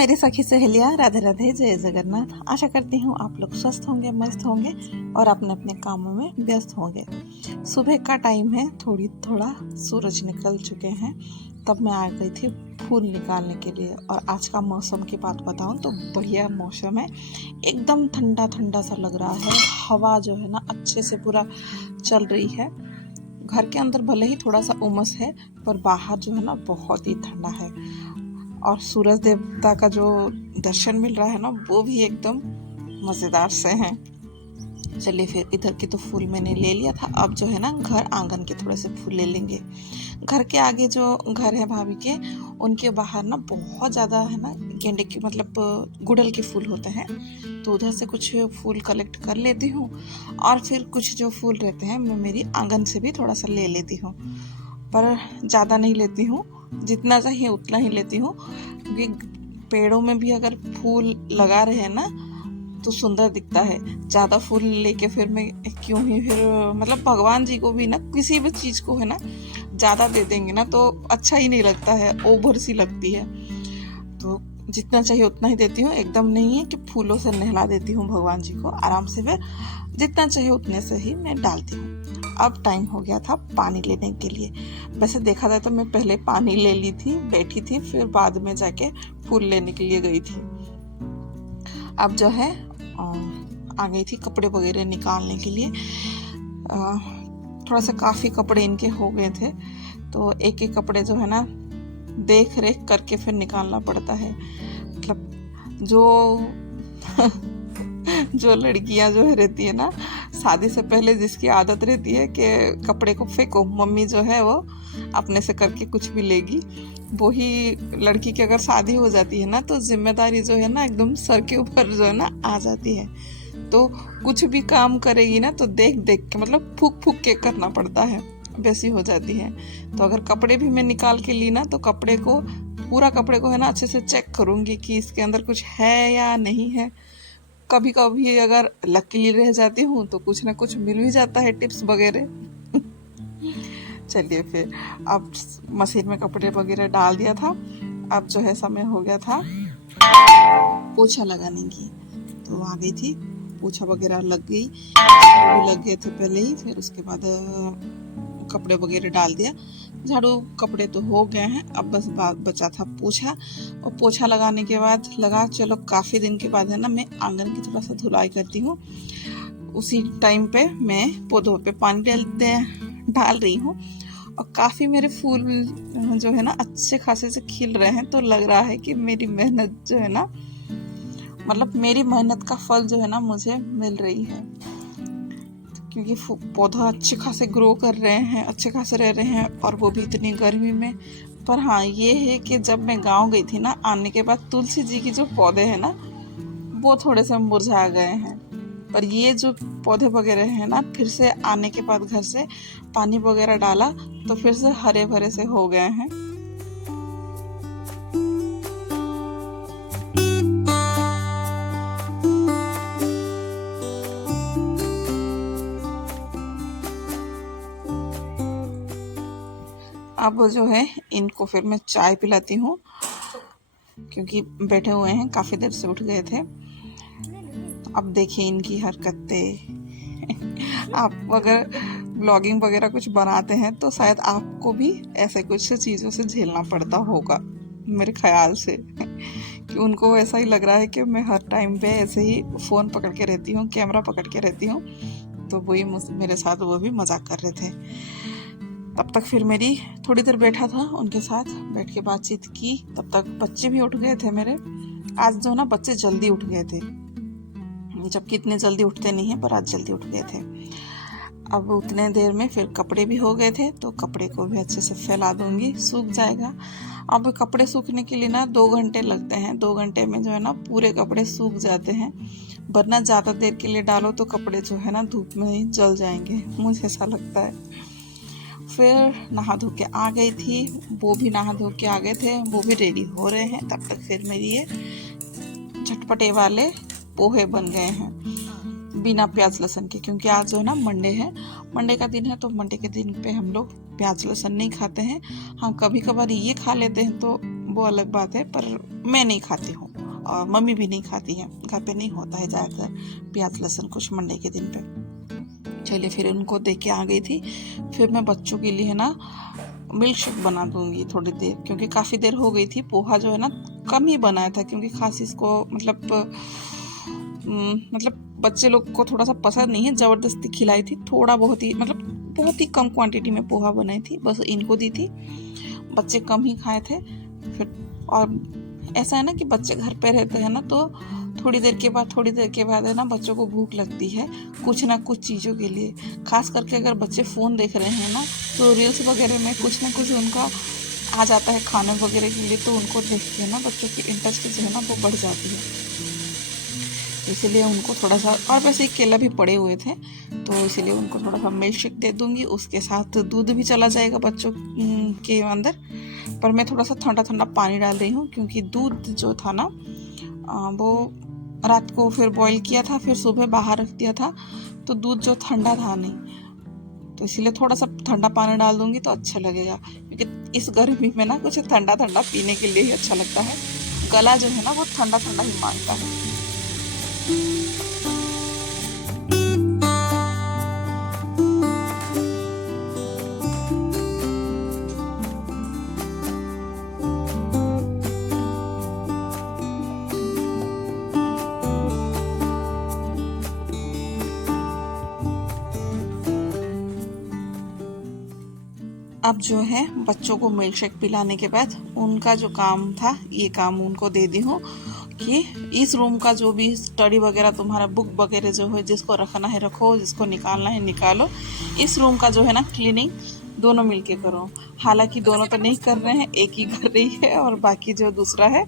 मेरी सखी सहेलियाँ, राधे राधे, जय जगन्नाथ। आशा करती हूँ आप लोग स्वस्थ होंगे, मस्त होंगे और अपने अपने कामों में व्यस्त होंगे। सुबह का टाइम है, थोड़ा सूरज निकल चुके हैं, तब मैं आ गई थी फूल निकालने के लिए। और आज का मौसम की बात बताऊँ तो बढ़िया मौसम है, एकदम ठंडा ठंडा सा लग रहा है। हवा जो है ना अच्छे से पूरा चल रही है। घर के अंदर भले ही थोड़ा सा उमस है, पर बाहर जो है ना बहुत ही ठंडा है। और सूरज देवता का जो दर्शन मिल रहा है ना, वो भी एकदम मज़ेदार से हैं। चलिए फिर, इधर के तो फूल मैंने ले लिया था, अब जो है ना घर आंगन के थोड़े से फूल ले लेंगे। घर के आगे जो घर है भाभी के, उनके बाहर ना बहुत ज़्यादा है ना गेंदे के मतलब गुड़हल के फूल होते हैं, तो उधर से कुछ फूल कलेक्ट कर लेती हूँ। और फिर कुछ जो फूल रहते हैं मैं मेरी आंगन से भी थोड़ा सा ले लेती हूँ, पर ज़्यादा नहीं लेती हूँ, जितना चाहिए उतना ही लेती हूँ। क्योंकि पेड़ों में भी अगर फूल लगा रहे हैं ना तो सुंदर दिखता है। ज़्यादा फूल लेके फिर मैं क्यों ही फिर मतलब भगवान जी को भी ना किसी भी चीज़ को है ना ज़्यादा दे देंगे ना तो अच्छा ही नहीं लगता है, ओवर सी लगती है। तो जितना चाहिए उतना ही देती हूँ, एकदम नहीं है कि फूलों से नहला देती हूँ भगवान जी को। आराम से फिर जितना चाहिए उतने से ही मैं डालती हूँ। अब टाइम हो गया था पानी लेने के लिए। वैसे देखा जाए तो मैं पहले पानी ले ली थी, बैठी थी, फिर बाद में जाके फूल लेने के लिए गई थी। अब जो है आ गई थी कपड़े वगैरह निकालने के लिए। थोड़ा सा काफ़ी कपड़े इनके हो गए थे, तो एक एक कपड़े जो है ना देख रेख करके फिर निकालना पड़ता है। मतलब जो लड़कियां जो है रहती है ना, शादी से पहले जिसकी आदत रहती है कि कपड़े को फेंको, मम्मी जो है वो अपने से करके कुछ भी लेगी। वही लड़की की अगर शादी हो जाती है ना तो जिम्मेदारी जो है ना एकदम सर के ऊपर जो है ना आ जाती है। तो कुछ भी काम करेगी ना तो देख देख के मतलब फूक फूक के करना पड़ता है, वैसी हो जाती है। तो अगर कपड़े भी मैं निकाल के ली ना तो कपड़े को है ना अच्छे से चेक करूँगी कि इसके अंदर कुछ है या नहीं है। कभी कभी अगर लकीली रह जाती हूँ तो कुछ ना कुछ मिल भी जाता है, टिप्स वगैरह। चलिए फिर, अब मशीन में कपड़े वगैरह डाल दिया था। अब जो है समय हो गया था पोछा लगाने की, तो आ गई थी, पोछा वगैरह लग गई, लग गए थे पहले ही। फिर उसके बाद कपड़े वगैरह डाल दिया, झाड़ू कपड़े तो हो गए हैं, अब बस बचा था पोछा। और पोछा लगाने के बाद लगा चलो काफ़ी दिन के बाद है ना मैं आंगन की थोड़ा सा धुलाई करती हूँ। उसी टाइम पे मैं पौधों पे पानी डाल रही हूँ। और काफ़ी मेरे फूल जो है ना अच्छे खासे से खिल रहे हैं, तो लग रहा है कि मेरी मेहनत जो है ना, मतलब मेरी मेहनत का फल जो है ना मुझे मिल रही है। क्योंकि पौधा अच्छे खासे ग्रो कर रहे हैं, अच्छे खासे रह रहे हैं, और वो भी इतनी गर्मी में। पर हाँ ये है कि जब मैं गांव गई थी ना, आने के बाद तुलसी जी की जो पौधे हैं ना वो थोड़े से मुरझा गए हैं। पर ये जो पौधे वगैरह हैं ना, फिर से आने के बाद घर से पानी वगैरह डाला तो फिर से हरे भरे से हो गए हैं। अब जो है इनको फिर मैं चाय पिलाती हूँ, क्योंकि बैठे हुए हैं, काफ़ी देर से उठ गए थे। अब देखिए इनकी हरकतें। आप अगर ब्लॉगिंग वगैरह कुछ बनाते हैं तो शायद आपको भी ऐसे कुछ चीज़ों से झेलना पड़ता होगा, मेरे ख्याल से। कि उनको ऐसा ही लग रहा है कि मैं हर टाइम पे ऐसे ही फ़ोन पकड़ के रहती हूँ, कैमरा पकड़ के रहती हूँ। तो वही मेरे साथ वो भी मजाक कर रहे थे। तब तक फिर मेरी थोड़ी देर बैठा था, उनके साथ बैठ के बातचीत की। तब तक बच्चे भी उठ गए थे मेरे। आज जो ना बच्चे जल्दी उठ गए थे, जबकि इतने जल्दी उठते नहीं हैं, पर आज जल्दी उठ गए थे। अब उतने देर में फिर कपड़े भी हो गए थे, तो कपड़े को भी अच्छे से फैला दूंगी, सूख जाएगा। अब कपड़े सूखने के लिए ना 2 घंटे लगते हैं, 2 घंटे में जो है ना पूरे कपड़े सूख जाते हैं। वरना ज़्यादा देर के लिए डालो तो कपड़े जो है ना धूप में ही जल जाएंगे, मुझे ऐसा लगता है। फिर नहा धो के आ गई थी, वो भी नहा धो के आ गए थे, वो भी रेडी हो रहे हैं। तब तक फिर मेरी ये झटपटे वाले पोहे बन गए हैं बिना प्याज लहसुन के, क्योंकि आज जो है ना मंडे है, मंडे का दिन है, तो मंडे के दिन पे हम लोग प्याज लहसुन नहीं खाते हैं। हाँ कभी कभार ये खा लेते हैं तो वो अलग बात है, पर मैं नहीं खाती हूँ। और मम्मी भी नहीं खाती है, घर पे नहीं होता है ज़्यादातर प्याज लहसुन कुछ मंडे के दिन पे। चलिए फिर उनको दे के आ गई थी। फिर मैं बच्चों के लिए ना मिल्क शेक बना दूंगी थोड़ी देर, क्योंकि काफ़ी देर हो गई थी। पोहा जो है ना कम ही बनाया था, क्योंकि खास इसको मतलब बच्चे लोग को थोड़ा सा पसंद नहीं है, ज़बरदस्ती खिलाई थी। थोड़ा बहुत ही मतलब बहुत ही कम क्वांटिटी में पोहा बनाई थी, बस इनको दी थी। बच्चे कम ही खाए थे। फिर और ऐसा है ना कि बच्चे घर पे रहते हैं ना, तो थोड़ी देर के बाद है ना बच्चों को भूख लगती है कुछ ना कुछ चीज़ों के लिए। खास करके अगर बच्चे फ़ोन देख रहे हैं ना, तो रील्स वगैरह में कुछ ना कुछ उनका आ जाता है खाने वगैरह के लिए, तो उनको देख के ना बच्चों की इंटरेस्ट जो है ना वो बढ़ जाती है। इसीलिए उनको थोड़ा सा, और वैसे ही केला भी पड़े हुए थे, तो इसीलिए उनको थोड़ा सा मिल्क शेक दे दूंगी। उसके साथ दूध भी चला जाएगा बच्चों के अंदर। पर मैं थोड़ा सा ठंडा ठंडा पानी डाल रही हूँ, क्योंकि दूध जो था ना वो रात को फिर बॉईल किया था, फिर सुबह बाहर रख दिया था, तो दूध जो ठंडा था नहीं, तो इसीलिए थोड़ा सा ठंडा पानी डाल दूंगी तो अच्छा लगेगा। क्योंकि इस गर्मी में ना कुछ ठंडा ठंडा पीने के लिए ही अच्छा लगता है। गला जो है ना वो ठंडा ठंडा ही मांगता है। अब जो है बच्चों को मिल्क शेक पिलाने के बाद उनका जो काम था, ये काम उनको दे दी हूँ कि इस रूम का जो भी स्टडी वगैरह तुम्हारा बुक वगैरह जो है, जिसको रखना है रखो, जिसको निकालना है निकालो। इस रूम का जो है ना क्लीनिंग दोनों मिलके करो। हालांकि दोनों तो नहीं कर रहे हैं, एक ही कर रही है, और बाकी जो दूसरा है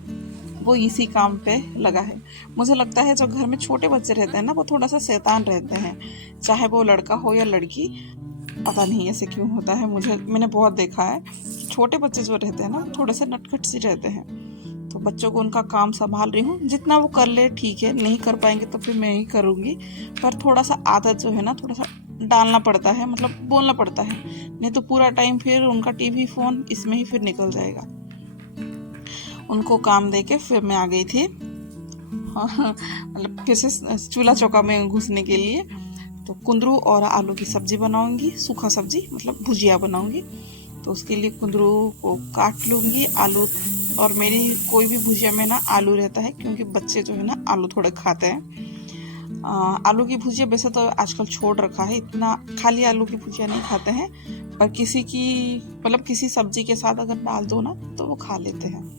वो इसी काम पे लगा है। मुझे लगता है जो घर में छोटे बच्चे रहते हैं ना, वो थोड़ा सा शैतान रहते हैं, चाहे वो लड़का हो या लड़की। पता नहीं ऐसे क्यों होता है, मैंने बहुत देखा है छोटे बच्चे जो रहते हैं ना थोड़े से नटखट से रहते हैं। तो बच्चों को उनका काम संभाल रही हूँ, जितना वो कर ले ठीक है, नहीं कर पाएंगे तो फिर मैं ही करूँगी। पर थोड़ा सा आदत जो है ना थोड़ा सा डालना पड़ता है, मतलब बोलना पड़ता है, नहीं तो पूरा टाइम फिर उनका टीवी फ़ोन इसमें ही फिर निकल जाएगा। उनको काम दे के फिर मैं आ गई थी मतलब फिर से चूल्हा चौका में घुसने के लिए। तो कुंदरू और आलू की सब्ज़ी बनाऊंगी, सूखा सब्ज़ी मतलब भुजिया बनाऊंगी। तो उसके लिए कुंदरू को काट लूँगी, आलू, और मेरी कोई भी भुजिया में ना आलू रहता है, क्योंकि बच्चे जो है ना आलू थोड़े खाते हैं। आलू की भुजिया वैसे तो आजकल छोड़ रखा है, इतना खाली आलू की भुजिया नहीं खाते हैं, पर किसी की मतलब किसी सब्जी के साथ अगर डाल दो ना तो वो खा लेते हैं।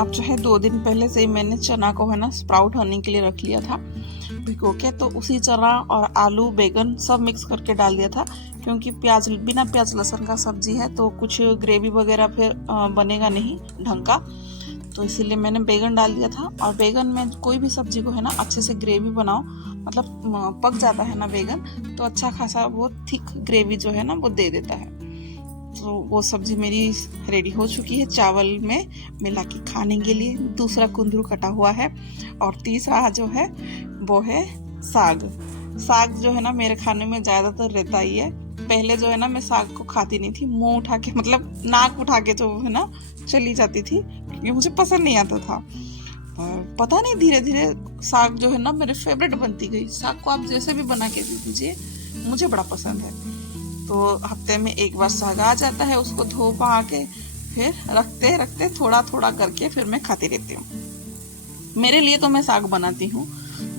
अब जो है 2 दिन पहले से ही मैंने चना को है ना स्प्राउट होने के लिए रख लिया था भिगो के। तो उसी चना और आलू बैगन सब मिक्स करके डाल दिया था, क्योंकि बिना प्याज लहसुन का सब्जी है तो कुछ ग्रेवी वगैरह फिर बनेगा नहीं ढंग का। तो इसीलिए मैंने बैगन डाल दिया था। और बैगन में कोई भी सब्जी को है ना अच्छे से ग्रेवी बनाओ, मतलब पक जाता है ना बैगन, तो अच्छा खासा वो थिक ग्रेवी जो है ना वो दे देता है। तो वो सब्जी मेरी रेडी हो चुकी है चावल में मिला के खाने के लिए। दूसरा कुंदरू कटा हुआ है, और तीसरा जो है वो है साग। साग जो है ना मेरे खाने में ज़्यादातर रहता ही है। पहले जो है ना मैं साग को खाती नहीं थी, मुंह उठा के मतलब नाक उठा के जो है ना चली जाती थी, क्योंकि मुझे पसंद नहीं आता था। पर पता नहीं धीरे धीरे साग जो है ना मेरे फेवरेट बनती गई। साग को आप जैसे भी बना के दे दीजिए, मुझे बड़ा पसंद है। तो हफ्ते में एक बार साग आ जाता है, उसको धो पा के फिर रखते रखते थोड़ा थोड़ा करके फिर मैं खाती रहती हूँ। मेरे लिए तो मैं साग बनाती हूँ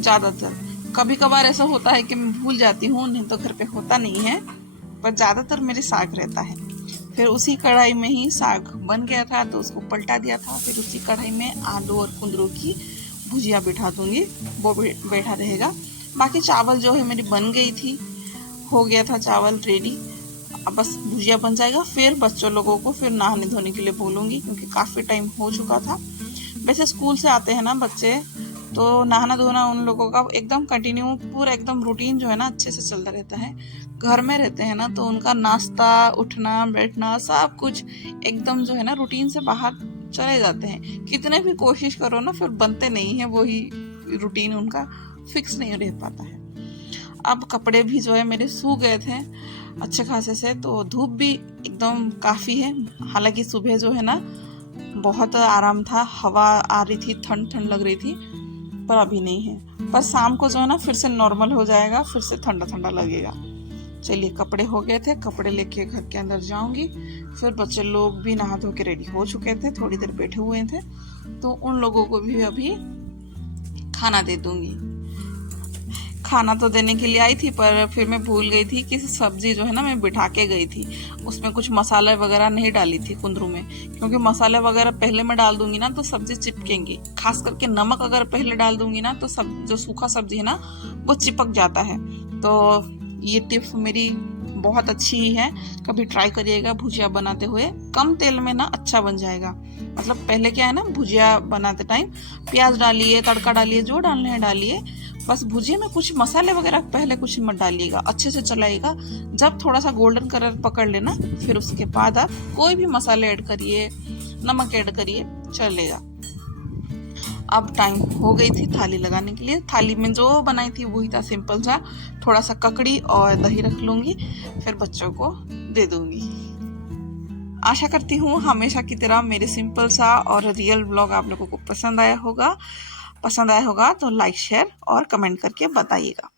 ज़्यादातर। कभी कभार ऐसा होता है कि मैं भूल जाती हूँ, नहीं तो घर पे होता नहीं है, पर ज़्यादातर मेरे साग रहता है। फिर उसी कढ़ाई में ही साग बन गया था तो उसको पलटा दिया था। फिर उसी कढ़ाई में आलू और कुंदरू की भुजिया बिठा दूंगी, वो बैठा रहेगा। बाकी चावल जो है मेरी बन गई थी, हो गया था चावल रेडी। अब बस भुजिया बन जाएगा। फिर बच्चों लोगों को फिर नहाने धोने के लिए बोलूँगी, क्योंकि काफ़ी टाइम हो चुका था। वैसे स्कूल से आते हैं ना बच्चे तो नहाना धोना उन लोगों का एकदम कंटिन्यू पूरा एकदम रूटीन जो है ना अच्छे से चलता रहता है। घर में रहते हैं ना तो उनका नाश्ता, उठना, बैठना सब कुछ एकदम जो है ना रूटीन से बाहर चले जाते हैं। कितने भी कोशिश करो ना फिर बनते नहीं है, वही रूटीन उनका फिक्स नहीं रह पाता है। अब कपड़े भी जो है मेरे सूख गए थे अच्छे खासे से, तो धूप भी एकदम काफ़ी है। हालांकि सुबह जो है ना बहुत आराम था, हवा आ रही थी, ठंड ठंड लग रही थी, पर अभी नहीं है। पर शाम को जो है ना फिर से नॉर्मल हो जाएगा, फिर से ठंडा ठंडा लगेगा। चलिए कपड़े हो गए थे, कपड़े लेके घर के अंदर जाऊंगी। फिर बच्चे लोग भी नहा धो के रेडी हो चुके थे, थोड़ी देर बैठे हुए थे, तो उन लोगों को भी अभी खाना दे दूंगी। खाना तो देने के लिए आई थी, पर फिर मैं भूल गई थी कि सब्जी जो है ना मैं बिठा के गई थी, उसमें कुछ मसाले वगैरह नहीं डाली थी कुंदरू में, क्योंकि मसाले वगैरह पहले मैं डाल दूंगी ना तो सब्जी चिपकेंगी। खास करके नमक अगर पहले डाल दूंगी ना तो सब जो सूखा सब्जी है ना वो चिपक जाता है। तो ये टिप्स मेरी बहुत अच्छी है, कभी ट्राई करिएगा भुजिया बनाते हुए। कम तेल में ना अच्छा बन जाएगा। मतलब पहले क्या है ना, भुजिया बनाते टाइम प्याज डालिए, तड़का डालिए, जो डालना है डालिए, बस भुजिया में कुछ मसाले वगैरह पहले कुछ मत डालिएगा, अच्छे से चलाइएगा। जब थोड़ा सा गोल्डन कलर पकड़ लेना फिर उसके बाद आप कोई भी मसाले ऐड करिए, नमक ऐड करिए, चलेगा। अब टाइम हो गई थी थाली लगाने के लिए। थाली में जो बनाई थी वही था, सिंपल सा, थोड़ा सा ककड़ी और दही रख लूंगी, फिर बच्चों को दे दूंगी। आशा करती हूँ हमेशा की तरह मेरे सिंपल सा और रियल ब्लॉग आप लोगों को पसंद आया होगा। तो लाइक, शेयर और कमेंट करके बताइएगा।